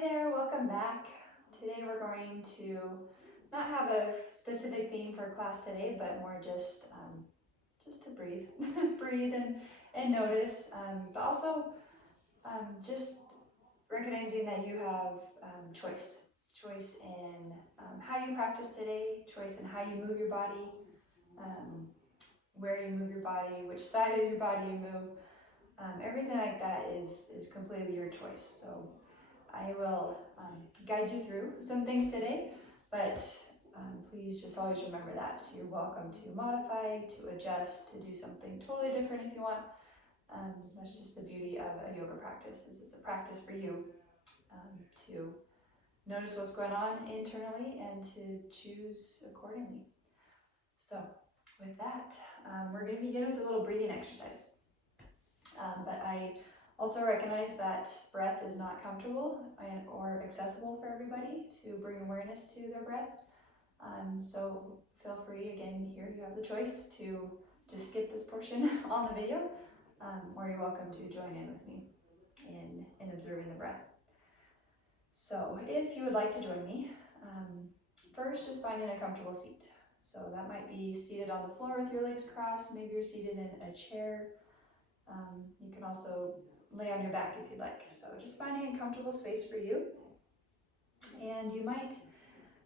Hi there, welcome back. Today we're going to not have a specific theme for class today, but more just to breathe, breathe and notice, but also just recognizing that you have choice in how you practice today, choice in how you move your body, um, where you move your body, which side of your body you move. Everything like that is completely your choice. So I will guide you through some things today, but please just always remember that you're welcome to modify, to adjust, to do something totally different if you want. That's just the beauty of a yoga practice, is it's a practice for you to notice what's going on internally and to choose accordingly. So with that, we're going to begin with a little breathing exercise. But I also recognize that breath is not comfortable or accessible for everybody to bring awareness to their breath. So feel free, again, here you have the choice to just skip this portion on the video, or you're welcome to join in with me in observing the breath. So if you would like to join me, first just finding a comfortable seat. So that might be seated on the floor with your legs crossed, maybe you're seated in a chair. You can also lay on your back if you'd like. So just finding a comfortable space for you. And you might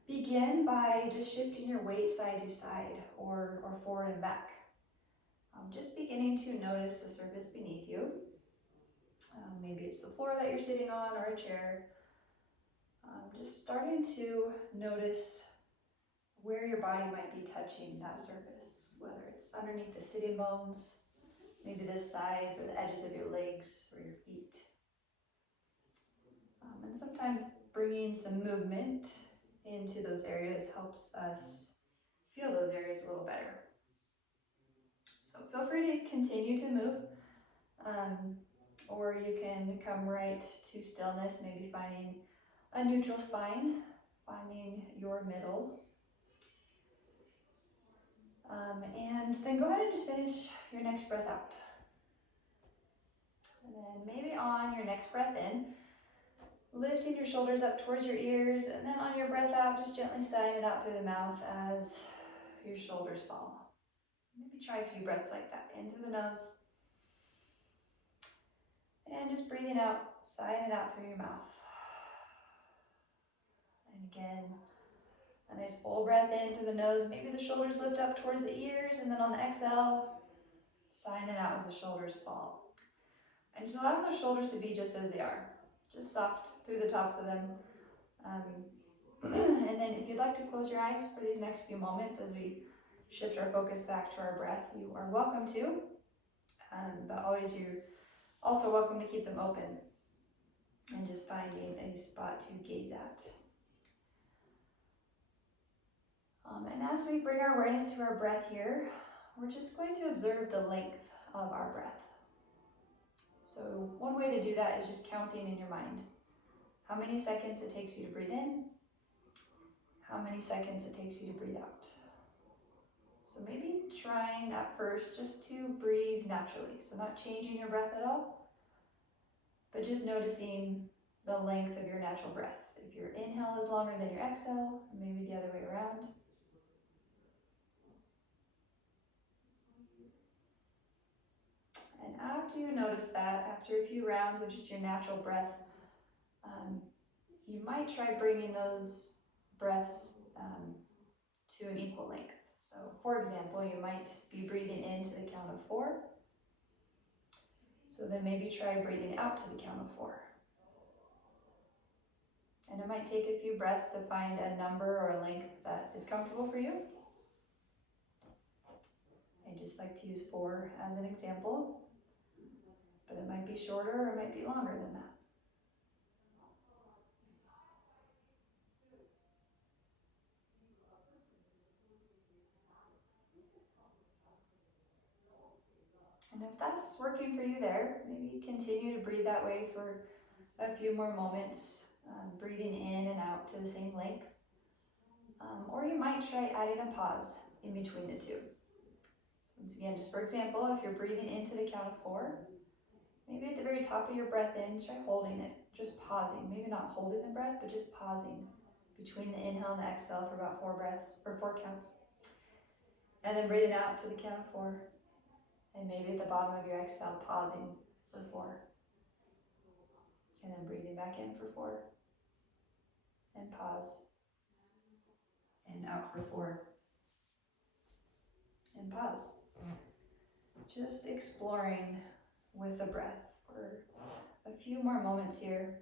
begin by just shifting your weight side to side or forward and back. Just beginning to notice the surface beneath you. Maybe it's the floor that you're sitting on or a chair. Just starting to notice where your body might be touching that surface, whether it's underneath the sitting bones, maybe the sides or the edges of your legs or your feet. And sometimes bringing some movement into those areas helps us feel those areas a little better. So feel free to continue to move, or you can come right to stillness, maybe finding a neutral spine, finding your middle. And then go ahead and just finish your next breath out. And then maybe on your next breath in, lifting your shoulders up towards your ears, and then on your breath out, just gently sighing it out through the mouth as your shoulders fall. Maybe try a few breaths like that. In through the nose, and just breathing out, sighing it out through your mouth. And again, a nice full breath in through the nose. Maybe the shoulders lift up towards the ears, and then on the exhale, sighing it out as the shoulders fall. And just allowing those shoulders to be just as they are, just soft through the tops of them. And then if you'd like to close your eyes for these next few moments as we shift our focus back to our breath, you are welcome to. But always, you're also welcome to keep them open and just finding a spot to gaze at. And as we bring our awareness to our breath here, we're just going to observe the length of our breath. So one way to do that is just counting in your mind how many seconds it takes you to breathe in, how many seconds it takes you to breathe out. So maybe trying at first just to breathe naturally, so not changing your breath at all, but just noticing the length of your natural breath. If your inhale is longer than your exhale, maybe the other way around. And after you notice that, after a few rounds of just your natural breath, you might try bringing those breaths to an equal length. So for example, you might be breathing in to the count of 4. So then maybe try breathing out to the count of 4. And it might take a few breaths to find a number or a length that is comfortable for you. I just like to use 4 as an example, but it might be shorter or it might be longer than that. And if that's working for you there, maybe continue to breathe that way for a few more moments, breathing in and out to the same length. Or you might try adding a pause in between the two. So once again, just for example, if you're breathing into the count of 4, maybe at the very top of your breath in, try holding it. Just pausing, maybe not holding the breath, but just pausing between the inhale and the exhale for about 4 breaths or 4 counts. And then breathing out to the count of 4. And maybe at the bottom of your exhale, pausing for 4. And then breathing back in for 4. And pause. And out for 4. And pause. Just exploring with the breath for a few more moments here.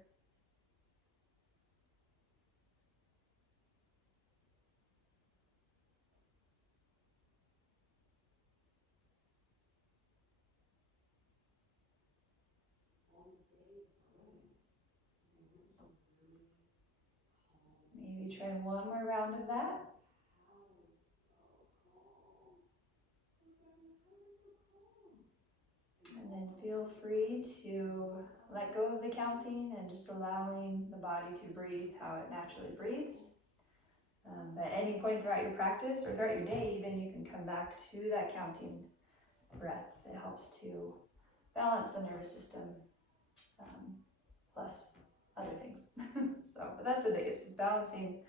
Maybe try one more round of that. And then feel free to let go of the counting and just allowing the body to breathe how it naturally breathes. At any point throughout your practice or throughout your day even, you can come back to that counting breath. It helps to balance the nervous system, plus other things. But that's the biggest, is balancing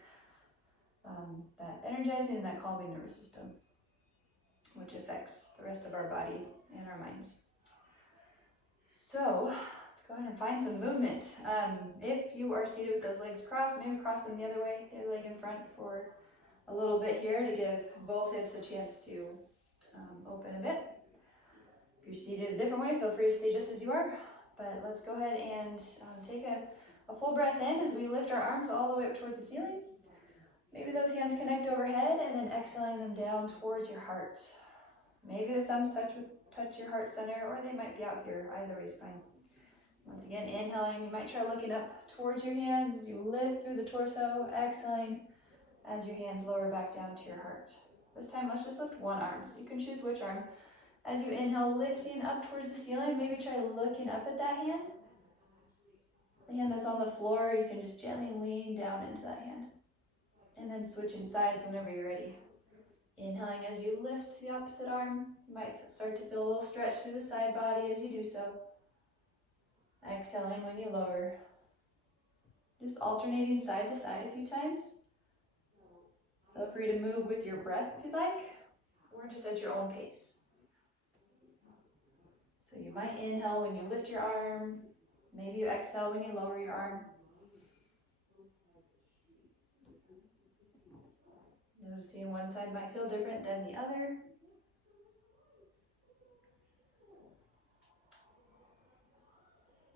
that energizing and that calming nervous system, which affects the rest of our body and our minds. So let's go ahead and find some movement. If you are seated with those legs crossed, maybe cross them the other way, the other leg in front for a little bit here to give both hips a chance to open a bit. If you're seated a different way, feel free to stay just as you are. But let's go ahead and take a full breath in as we lift our arms all the way up towards the ceiling. Maybe those hands connect overhead and then exhaling them down towards your heart. Maybe the thumbs touch your heart center, or they might be out here. Either way is fine. Once again, inhaling, you might try looking up towards your hands as you lift through the torso. Exhaling as your hands lower back down to your heart. This time, let's just lift one arm. So you can choose which arm. As you inhale, lifting up towards the ceiling, maybe try looking up at that hand. The hand that's on the floor, you can just gently lean down into that hand. And then switching sides whenever you're ready. Inhaling as you lift the opposite arm. You might start to feel a little stretch through the side body as you do so. Exhaling when you lower. Just alternating side to side a few times. Feel free to move with your breath if you'd like, or just at your own pace. So you might inhale when you lift your arm. Maybe you exhale when you lower your arm. Noticing one side might feel different than the other.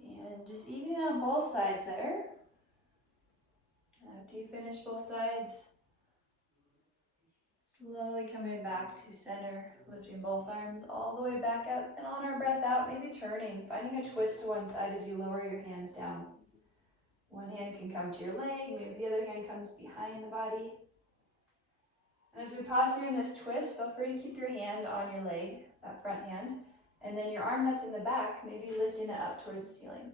And just evening on both sides there. After you finish both sides, slowly coming back to center, lifting both arms all the way back up, and on our breath out, maybe turning, finding a twist to one side as you lower your hands down. One hand can come to your leg, maybe the other hand comes behind the body. And as we pause here in this twist, feel free to keep your hand on your leg, that front hand, and then your arm that's in the back, maybe lifting it up towards the ceiling.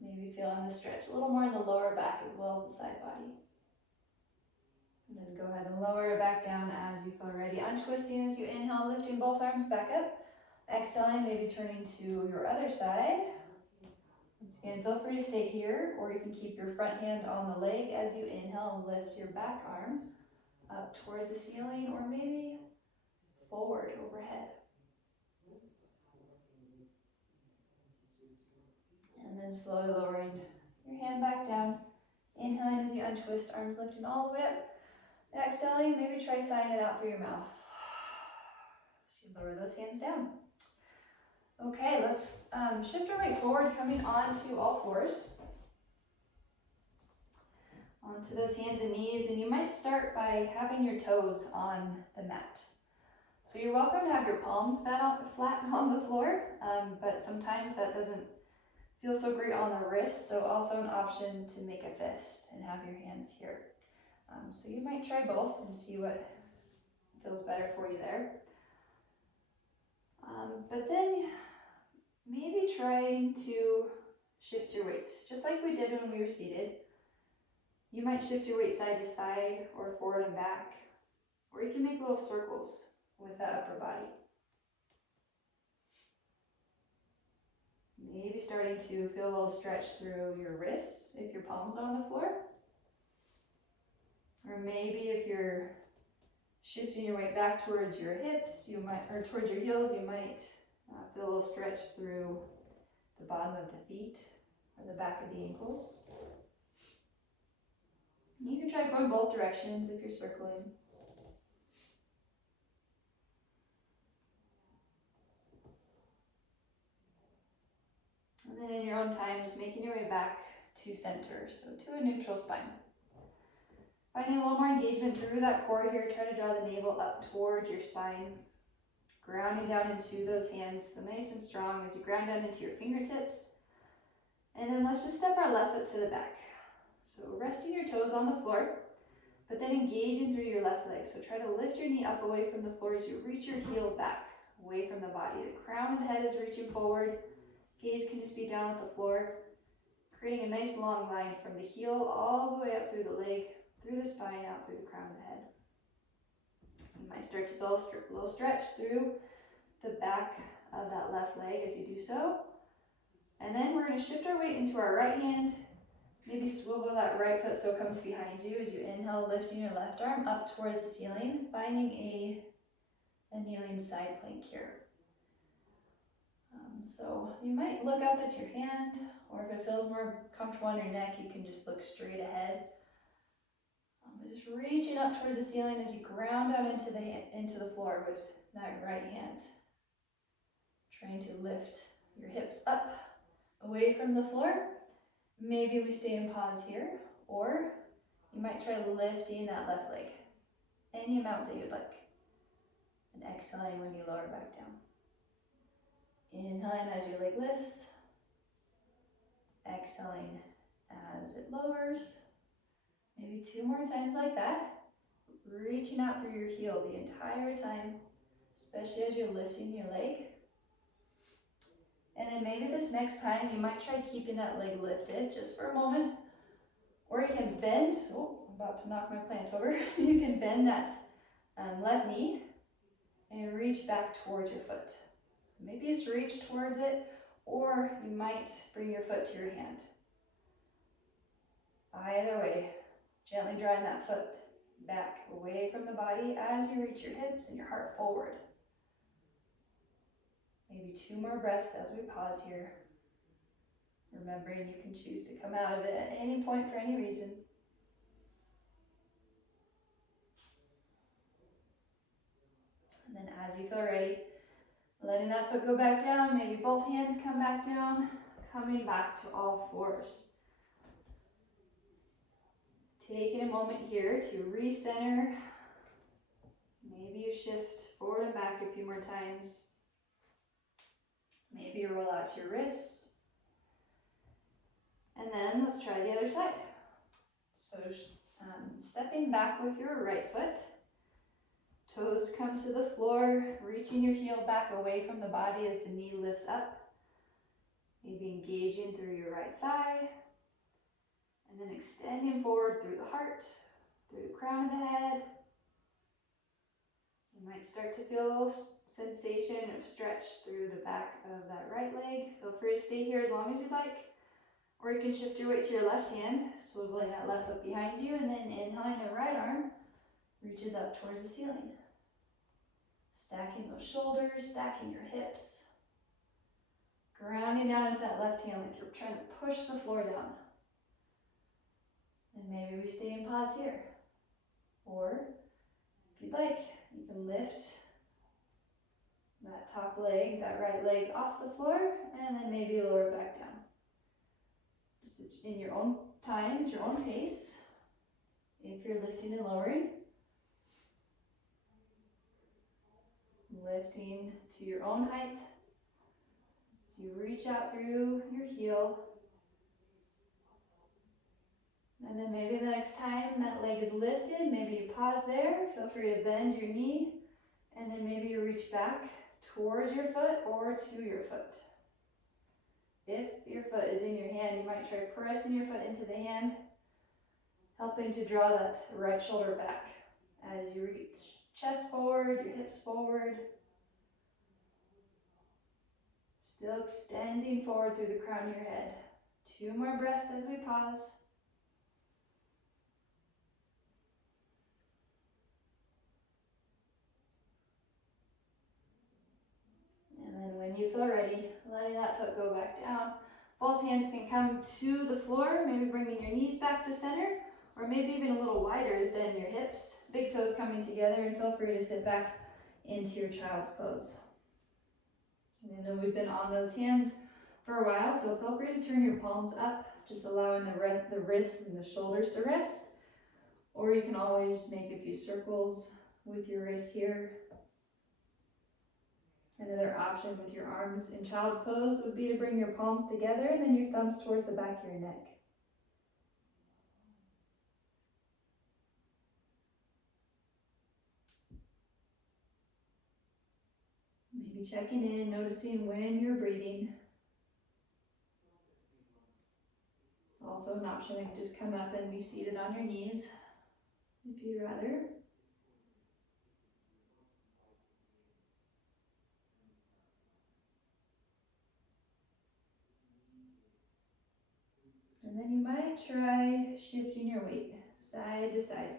Maybe feeling the stretch a little more in the lower back as well as the side body. And then go ahead and lower it back down as you feel ready. Untwisting as you inhale, lifting both arms back up. Exhaling, maybe turning to your other side. Once again, feel free to stay here, or you can keep your front hand on the leg as you inhale and lift your back arm up towards the ceiling, or maybe forward overhead. And then slowly lowering your hand back down. Inhaling as you untwist, arms lifting all the way up. Exhaling, maybe try sighing it out through your mouth. So you lower those hands down. Okay, let's shift our weight forward, coming onto all fours. Onto those hands and knees, and you might start by having your toes on the mat. So you're welcome to have your palms flat on the floor, but sometimes that doesn't feel so great on the wrist, so also an option to make a fist and have your hands here. So you might try both and see what feels better for you there. But then maybe trying to shift your weight, just like we did when we were seated. You might shift your weight side to side or forward and back, or you can make little circles with that upper body. Maybe starting to feel a little stretch through your wrists if your palms are on the floor. Or maybe if you're shifting your weight back towards your hips, or towards your heels, you might feel a little stretch through the bottom of the feet or the back of the ankles. You can try going both directions if you're circling. And then in your own time, just making your way back to center, so to a neutral spine. Finding a little more engagement through that core here. Try to draw the navel up towards your spine. Grounding down into those hands, so nice and strong as you ground down into your fingertips. And then let's just step our left foot to the back. So resting your toes on the floor, but then engaging through your left leg. So try to lift your knee up away from the floor as you reach your heel back, away from the body. The crown of the head is reaching forward. Gaze can just be down at the floor, creating a nice long line from the heel all the way up through the leg, through the spine, out through the crown of the head. You might start to feel a little stretch through the back of that left leg as you do so. And then we're going to shift our weight into our right hand. Maybe swivel that right foot so it comes behind you as you inhale, lifting your left arm up towards the ceiling, finding a kneeling side plank here. So you might look up at your hand, or if it feels more comfortable on your neck, you can just look straight ahead. Just reaching up towards the ceiling as you ground out into the floor with that right hand. Trying to lift your hips up away from the floor. Maybe we stay in pause here, or you might try lifting that left leg any amount that you'd like, and exhaling when you lower back down. Inhaling as your leg lifts, exhaling as it lowers. Maybe 2 more times like that. Reaching out through your heel the entire time, especially as you're lifting your leg. And then maybe this next time you might try keeping that leg lifted just for a moment. Or you can bend, I'm about to knock my plant over. You can bend that left knee and reach back towards your foot. So maybe just reach towards it, or you might bring your foot to your hand. Either way, gently drawing that foot back away from the body as you reach your hips and your heart forward. Maybe 2 more breaths as we pause here. Remembering you can choose to come out of it at any point for any reason. And then as you feel ready, letting that foot go back down, maybe both hands come back down, coming back to all fours. Taking a moment here to recenter. Maybe you shift forward and back a few more times. Maybe you roll out your wrists. And then let's try the other side. So stepping back with your right foot. Toes come to the floor, reaching your heel back away from the body as the knee lifts up. Maybe engaging through your right thigh. And then extending forward through the heart, through the crown of the head. You might start to feel a little sensation of stretch through the back of that right leg. Feel free to stay here as long as you'd like. Or you can shift your weight to your left hand, swiveling that left foot behind you, and then inhaling your right arm reaches up towards the ceiling. Stacking those shoulders, stacking your hips. Grounding down into that left hand like you're trying to push the floor down. And maybe we stay in pause here. Or, if you'd like, you can lift that top leg, that right leg off the floor, and then maybe lower it back down. Just in your own time, at your own pace, if you're lifting and lowering. Lifting to your own height. So you reach out through your heel. And then maybe the next time that leg is lifted, maybe you pause there. Feel free to bend your knee. And then maybe you reach back towards your foot or to your foot. If your foot is in your hand, you might try pressing your foot into the hand, helping to draw that right shoulder back as you reach chest forward, your hips forward. Still extending forward through the crown of your head. 2 more breaths as we pause. And then when you feel ready, letting that foot go back down. Both hands can come to the floor, maybe bringing your knees back to center, or maybe even a little wider than your hips. Big toes coming together, and feel free to sit back into your child's pose. And I know we've been on those hands for a while, so feel free to turn your palms up, just allowing the wrists and the shoulders to rest. Or you can always make a few circles with your wrists here. Another option with your arms in child's pose would be to bring your palms together and then your thumbs towards the back of your neck. Maybe checking in, noticing when you're breathing. Also an option, you can just come up and be seated on your knees if you'd rather. And then you might try shifting your weight side to side.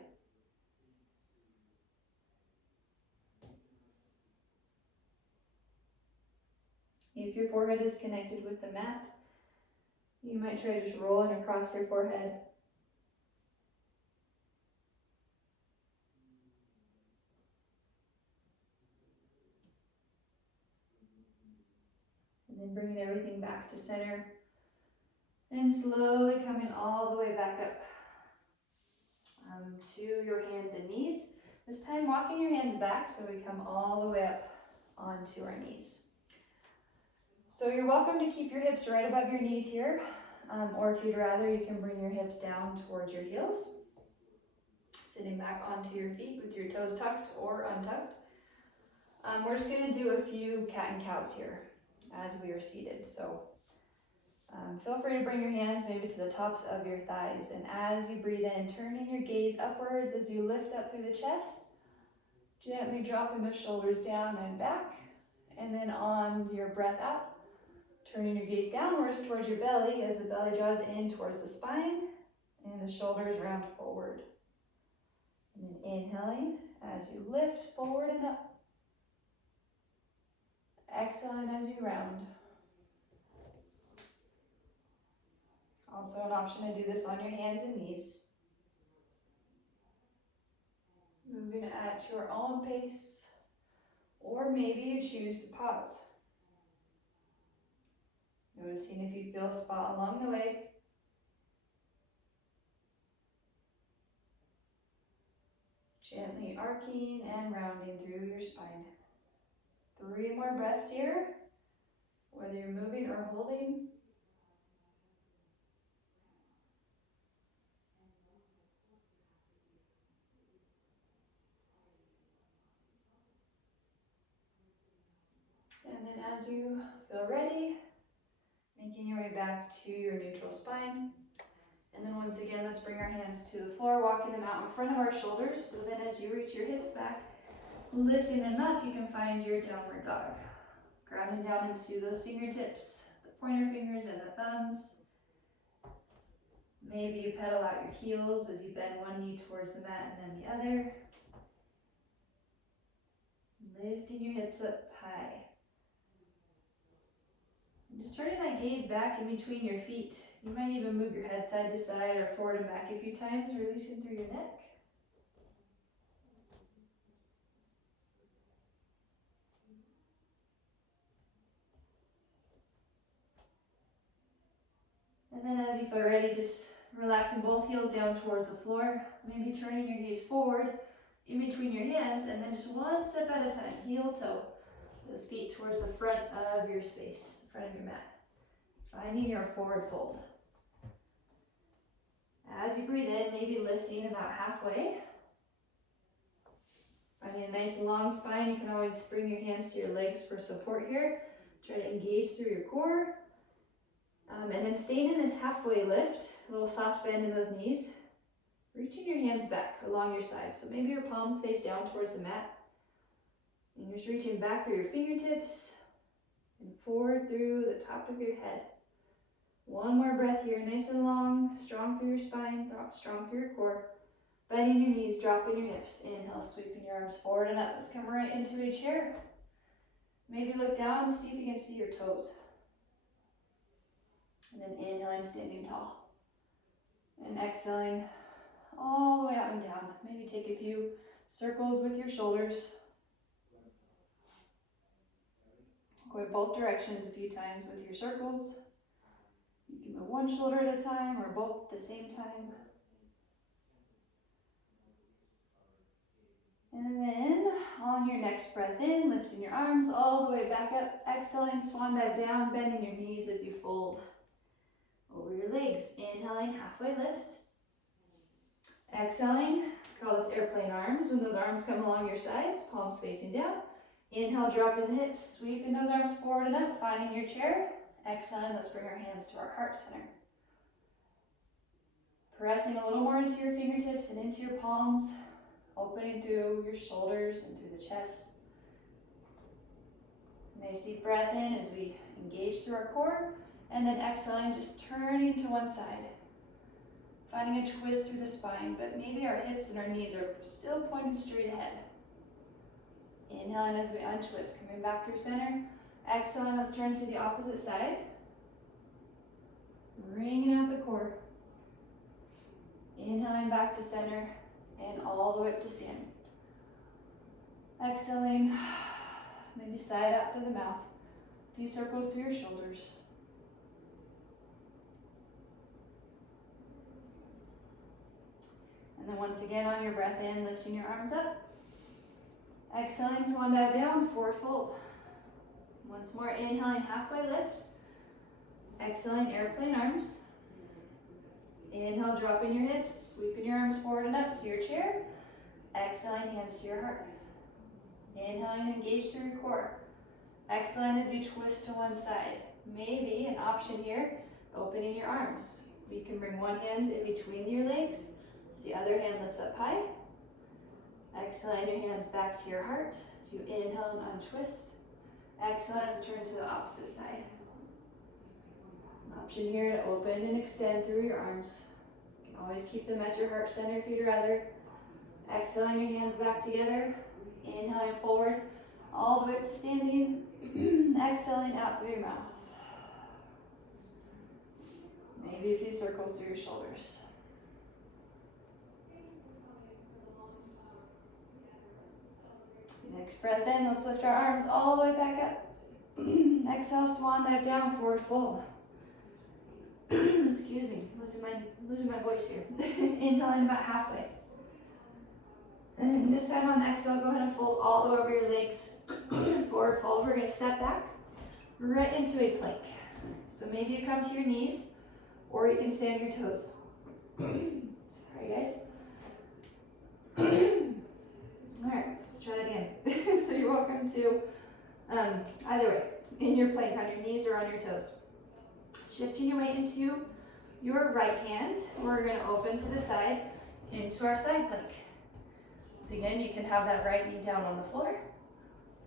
If your forehead is connected with the mat, you might try just rolling across your forehead. And then bringing everything back to center. And slowly coming all the way back up to your hands and knees. This time walking your hands back so we come all the way up onto our knees. So you're welcome to keep your hips right above your knees here, or if you'd rather, you can bring your hips down towards your heels. Sitting back onto your feet with your toes tucked or untucked. We're just going to do a few cat and cows here as we are seated. So feel free to bring your hands maybe to the tops of your thighs, and as you breathe in, turning your gaze upwards as you lift up through the chest, gently dropping the shoulders down and back, and then on your breath out, turning your gaze downwards towards your belly as the belly draws in towards the spine and the shoulders round forward. And then inhaling as you lift forward and up. Exhaling as you round. Also an option to do this on your hands and knees. Moving at your own pace, or maybe you choose to pause. Noticing if you feel a spot along the way. Gently arcing and rounding through your spine. 3 more breaths here, whether you're moving or holding. And then as you feel ready, making your way back to your neutral spine. And then once again, let's bring our hands to the floor, walking them out in front of our shoulders. So then as you reach your hips back, lifting them up, you can find your downward dog. Grounding down into those fingertips, the pointer fingers and the thumbs. Maybe you pedal out your heels as you bend one knee towards the mat and then the other. Lifting your hips up high. And just turning that gaze back in between your feet. You might even move your head side to side or forward and back a few times, releasing through your neck. And then as you feel ready, just relaxing both heels down towards the floor. Maybe turning your gaze forward in between your hands, and then just one step at a time, heel toe. Those feet towards the front of your space, the front of your mat. Finding your forward fold. As you breathe in, maybe lifting about halfway. Finding a nice long spine, you can always bring your hands to your legs for support here. Try to engage through your core. And then staying in this halfway lift, a little soft bend in those knees. Reaching your hands back along your sides. So maybe your palms face down towards the mat. And you're just reaching back through your fingertips. and forward through the top of your head. One more breath here, nice and long, strong through your spine, strong through your core. Bending your knees, dropping your hips. Inhale, sweeping your arms forward and up. Let's come right into a chair. Maybe look down, see if you can see your toes. And then inhaling, standing tall. And exhaling all the way up and down. Maybe take a few circles with your shoulders. Go in both directions a few times with your circles. You can move one shoulder at a time or both at the same time. And then on your next breath in, lifting your arms all the way back up. Exhaling, swan dive down, bending your knees as you fold over your legs. Inhaling, halfway lift. Exhaling, call this airplane arms. When those arms come along your sides, palms facing down. Inhale, dropping the hips, sweeping those arms forward and up, finding your chair. Exhaling, let's bring our hands to our heart center. Pressing a little more into your fingertips and into your palms, opening through your shoulders and through the chest. Nice deep breath in as we engage through our core, and then exhaling, just turning to one side. Finding a twist through the spine, but maybe our hips and our knees are still pointing straight ahead. Inhaling as we untwist, coming back through center. Exhaling, let's turn to the opposite side. Wringing out the core. Inhaling back to center and all the way up to stand. Exhaling, maybe side out through the mouth. A few circles through your shoulders. And then once again on your breath in, lifting your arms up. Exhaling, swan dive down, forward fold. Once more, inhaling, halfway lift. Exhaling, airplane arms. Inhale, dropping your hips, sweeping your arms forward and up to your chair. Exhaling, hands to your heart. Inhaling, engage through your core. Exhaling as you twist to one side. Maybe an option here, opening your arms. You can bring one hand in between your legs as the other hand lifts up high. Exhaling your hands back to your heart as you inhale and untwist. Exhale as turn to the opposite side. An option here to open and extend through your arms. You can always keep them at your heart center if you'd rather. Exhaling your hands back together. Inhaling forward all the way up to standing. Exhaling out through your mouth. Maybe a few circles through your shoulders. Next breath in, let's lift our arms all the way back up. Exhale, swan dive down, forward fold. Excuse me, losing my voice here. Inhaling about halfway. And this time on the exhale, go ahead and fold all the way over your legs. Forward fold, we're gonna step back right into a plank. So maybe you come to your knees, or you can stay on your toes. Sorry guys. All right, let's try that again. So you're welcome to either way, in your plank, on your knees or on your toes. Shifting your weight into your right hand, we're going to open to the side into our side plank. So again, you can have that right knee down on the floor,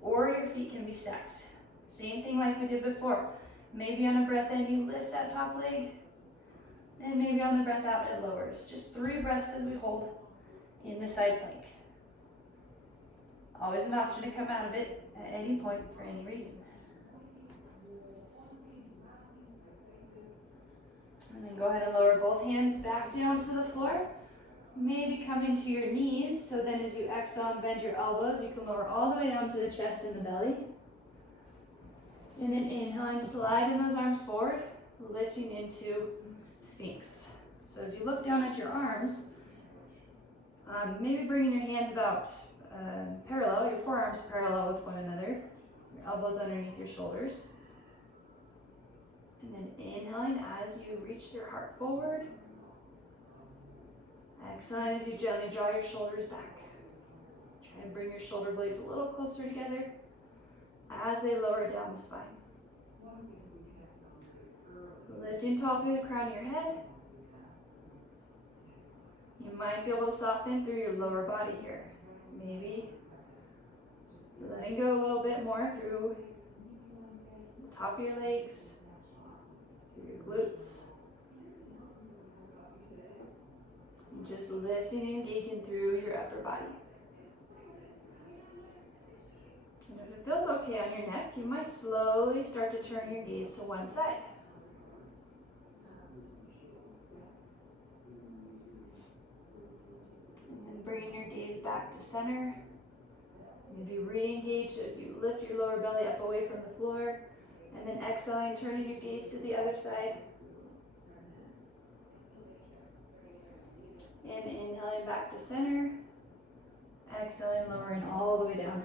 or your feet can be stacked. Same thing like we did before. Maybe on a breath in, you lift that top leg, and maybe on the breath out, it lowers. Just 3 breaths as we hold in the side plank. Always an option to come out of it at any point for any reason. And then go ahead and lower both hands back down to the floor. Maybe come into your knees, so then as you exhale and bend your elbows, you can lower all the way down to the chest and the belly. And then inhaling, sliding those arms forward, lifting into Sphinx. So as you look down at your arms, maybe bringing your hands about parallel, your forearms parallel with one another, your elbows underneath your shoulders. And then inhaling as you reach your heart forward. Exhaling as you gently draw your shoulders back. Try and bring your shoulder blades a little closer together as they lower down the spine. Lifting tall through the crown of your head. You might be able to soften through your lower body here. Maybe letting go a little bit more through top of your legs, through your glutes. And just lifting and engaging through your upper body. And if it feels okay on your neck, you might slowly start to turn your gaze to one side. And then bringing your gaze back to center. Maybe re-engage as you lift your lower belly up away from the floor. And then exhaling, turning your gaze to the other side. And inhaling back to center. Exhaling, lowering all the way down.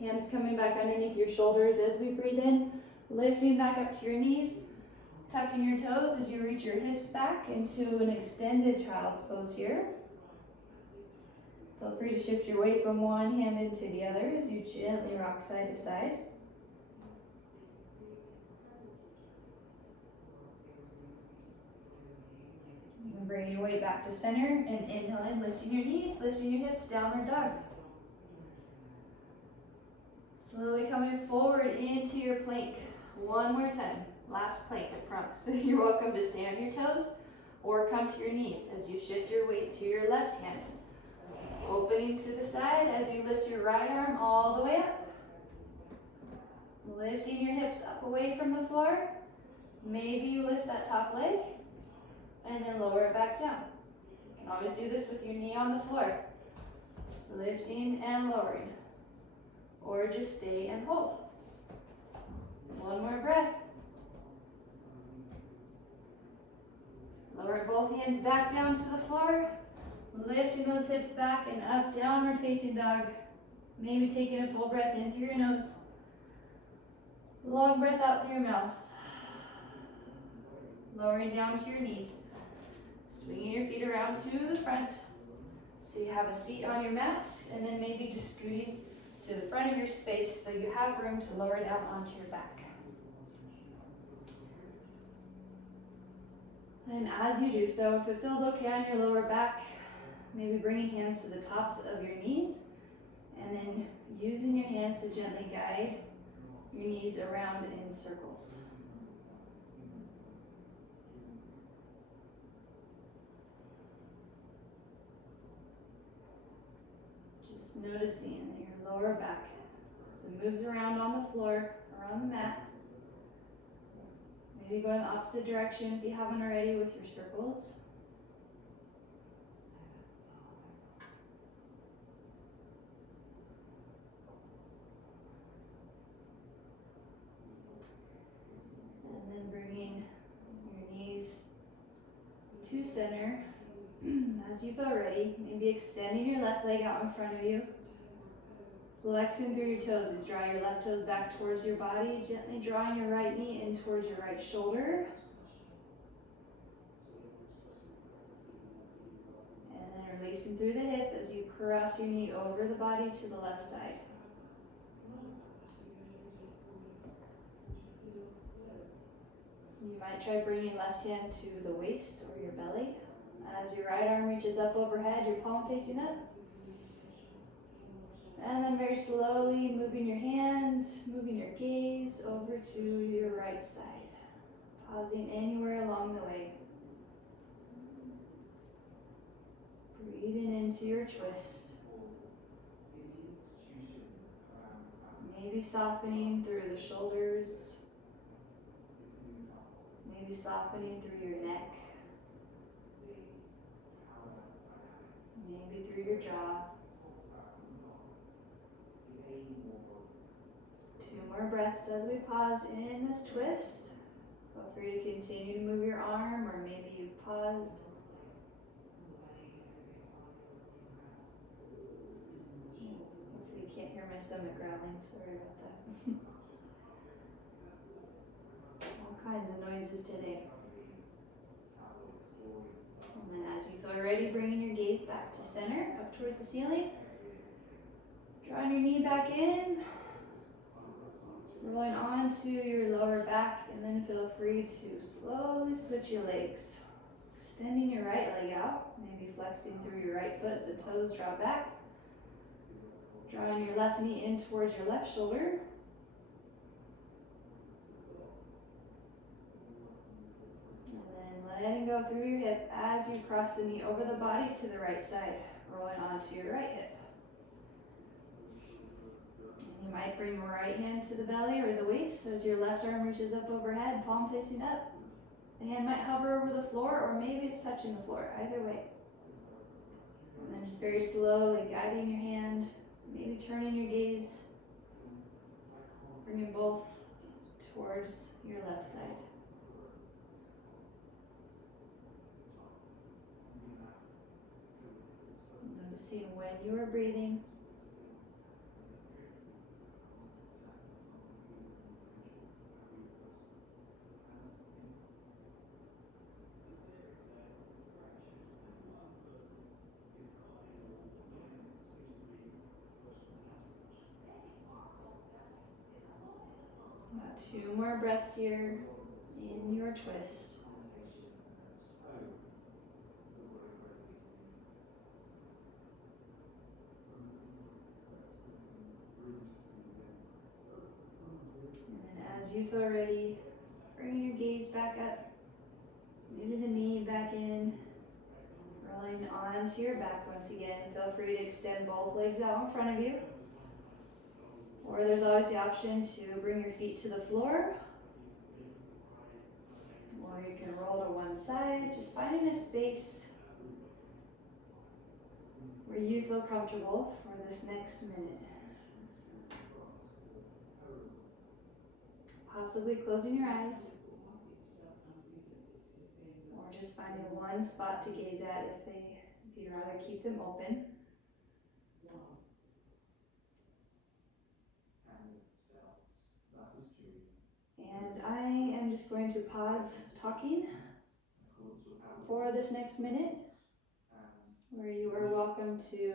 Hands coming back underneath your shoulders as we breathe in. Lifting back up to your knees. Tucking your toes as you reach your hips back into an extended child's pose here. Feel free to shift your weight from one hand into the other as you gently rock side to side. And bring your weight back to center and inhaling, lifting your knees, lifting your hips, downward dog. Slowly coming forward into your plank. One more time. Last plank, I promise. You're welcome to stay on your toes or come to your knees as you shift your weight to your left hand. Opening to the side as you lift your right arm all the way up. Lifting your hips up away from the floor. Maybe you lift that top leg and then lower it back down. You can always do this with your knee on the floor. Lifting and lowering. Or just stay and hold. One more breath. Lower both hands back down to the floor. Lifting those hips back and up, downward facing dog. Maybe taking a full breath in through your nose. Long breath out through your mouth. Lowering down to your knees. Swinging your feet around to the front. So you have a seat on your mat, and then maybe just scooting to the front of your space so you have room to lower down onto your back. And as you do so, if it feels okay on your lower back, maybe bringing hands to the tops of your knees, and then using your hands to gently guide your knees around in circles. Just noticing your lower back as it moves around on the floor, around the mat. Maybe go in the opposite direction if you haven't already with your circles. And then bringing your knees to center. As you feel ready, maybe extending your left leg out in front of you. Flexing through your toes as you draw your left toes back towards your body, gently drawing your right knee in towards your right shoulder. And then releasing through the hip as you cross your knee over the body to the left side. You might try bringing left hand to the waist or your belly. As your right arm reaches up overhead, your palm facing up. And then very slowly moving your hand, moving your gaze over to your right side. Pausing anywhere along the way. Breathing into your twist. Maybe softening through the shoulders. Maybe softening through your neck. Maybe through your jaw. 2 more breaths as we pause in this twist. Feel free to continue to move your arm, or maybe you've paused. Hopefully you can't hear my stomach growling, sorry about that. All kinds of noises today. And then as you feel ready, bringing your gaze back to center, up towards the ceiling. Drawing your knee back in. Rolling onto your lower back, and then feel free to slowly switch your legs. Extending your right leg out, maybe flexing through your right foot as the toes draw back. Drawing your left knee in towards your left shoulder. letting go through your hip as you cross the knee over the body to the right side, rolling onto your right hip. And you might bring your right hand to the belly or the waist as your left arm reaches up overhead, palm facing up. The hand might hover over the floor, or maybe it's touching the floor, either way. And then just very slowly guiding your hand, maybe turning your gaze, bringing both towards your left side. Noticing when you are breathing. About 2 more breaths here in your twist. And then as you feel ready, bringing your gaze back up, maybe the knee back in, rolling onto your back once again. Feel free to extend both legs out in front of you. Or there's always the option to bring your feet to the floor. Or you can roll to one side, just finding a space where you feel comfortable for this next minute. Possibly closing your eyes. Or just finding one spot to gaze at if you'd rather keep them open. And I am just going to pause talking for this next minute, where you are welcome to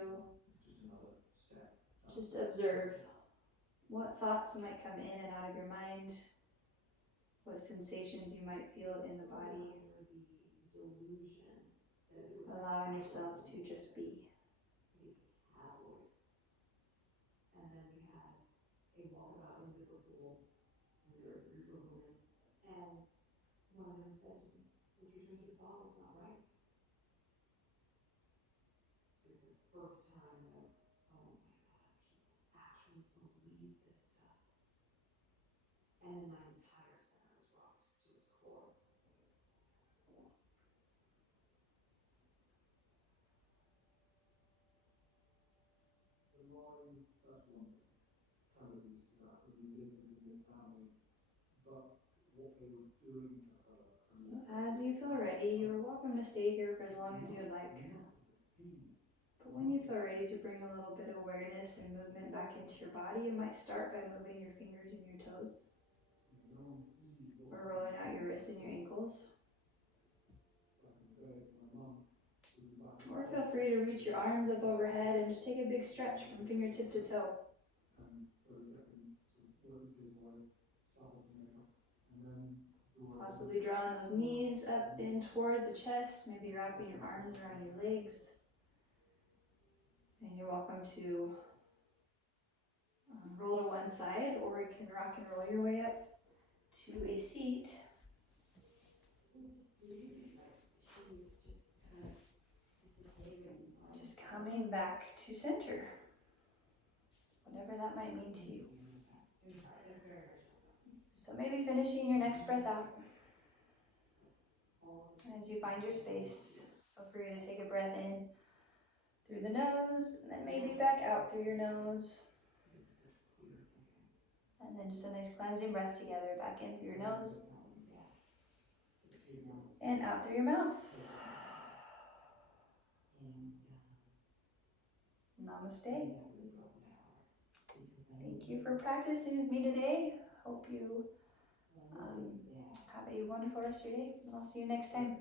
just observe what thoughts might come in and out of your mind, what sensations you might feel in the body, allowing yourself to just be. So as you feel ready, you're welcome to stay here for as long as you would like. But when you feel ready to bring a little bit of awareness and movement back into your body, you might start by moving your fingers and your toes, or rolling out your wrists and your ankles. Or feel free to reach your arms up overhead and just take a big stretch from fingertip to toe. Possibly drawing those knees up in towards the chest, maybe wrapping your arms around your legs. And you're welcome to roll to one side, or you can rock and roll your way up to a seat. Just coming back to center, whatever that might mean to you. So maybe finishing your next breath out. As you find your space, feel free to take a breath in through the nose, and then maybe back out through your nose. And then just a nice cleansing breath together, back in through your nose, and out through your mouth. Namaste. Thank you for practicing with me today. Hope you have a wonderful rest of your day, and I'll see you next time.